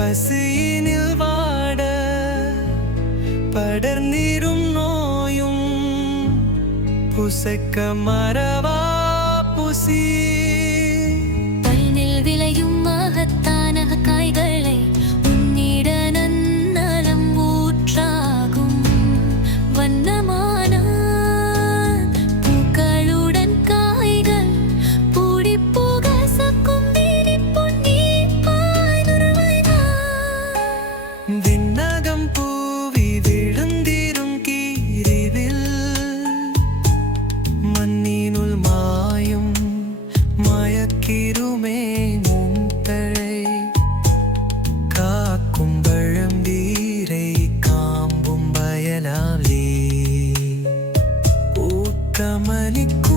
പസിയിനിൽ പടർന്നിരും നോയും. പുസക്ക മറവാ pussy. കമലിക്കും